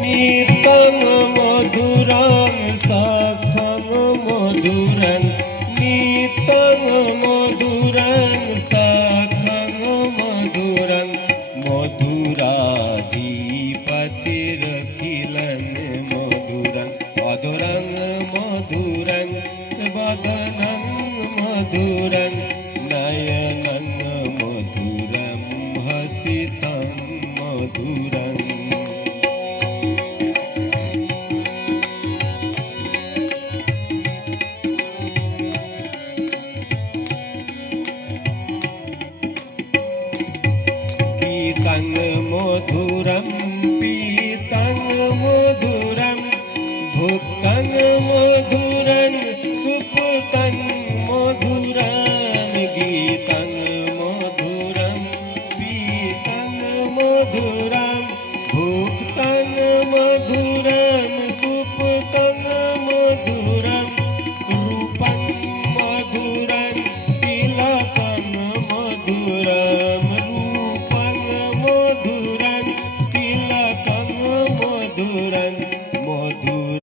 नीतं मधुरं सखं मधुरं नीतं मधुरं सखं मधुरं मधुराधिपतिरखिलं मधुरं मधुरं मधुरं वदनं मधुरं नयनं मधुरं हसितं मधुरम् पीतं मधुरं पीतं मधुरं भुक्तं मधुरं